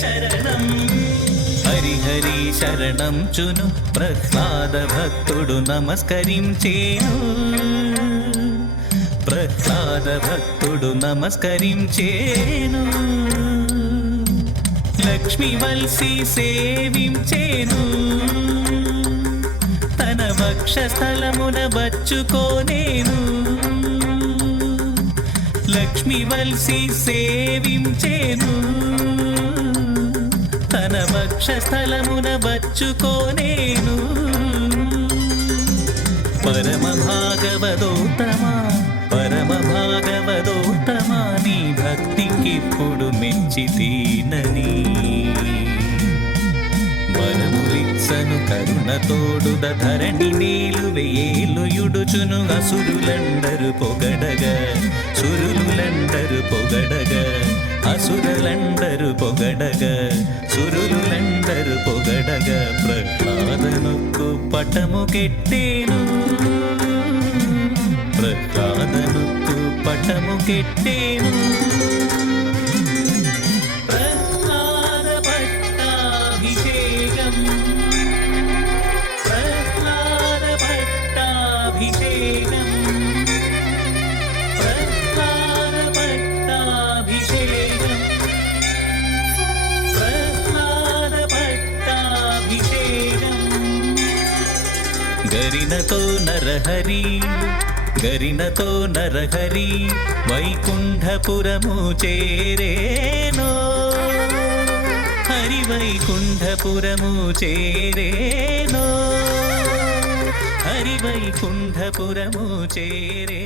శరణం హరిహరి శరణం చును ప్రహ్లాద భక్తుడు నమస్కరించేను ప్రహ్లాద భక్తుడు నమస్కరించేను లక్ష్మి వల్సి సేవించేను తన వక్షస్థలమున బచ్చుకోనేను లక్ష్మి వల్సి సేవించేను తన వక్షస్థలమున వచ్చుకోనేను పరమ భాగవదోత్తమా పరమ భాగవదోత్తమా నీ భక్తికిప్పుడు మెచ్చితీనని వరములిచ్చను కరుణతోడుద ధరణి నేలు వేలుయుడుచును అసురులందరు పొగడగా సురులందరు పొగడగా అసురులందరు పొగడగా సురు పొగడగ ప్రహ్లాదనుకు పటము కెట్టేను ప్రహ్లాదనుకు పటము కెట్టేను గరినతో నరహరి గరినతో నరహరి వైకుంఠపురము చేరేనో. హరి వైకుంఠపురము చేరేనో. హరి వైకుంఠపురము చేరే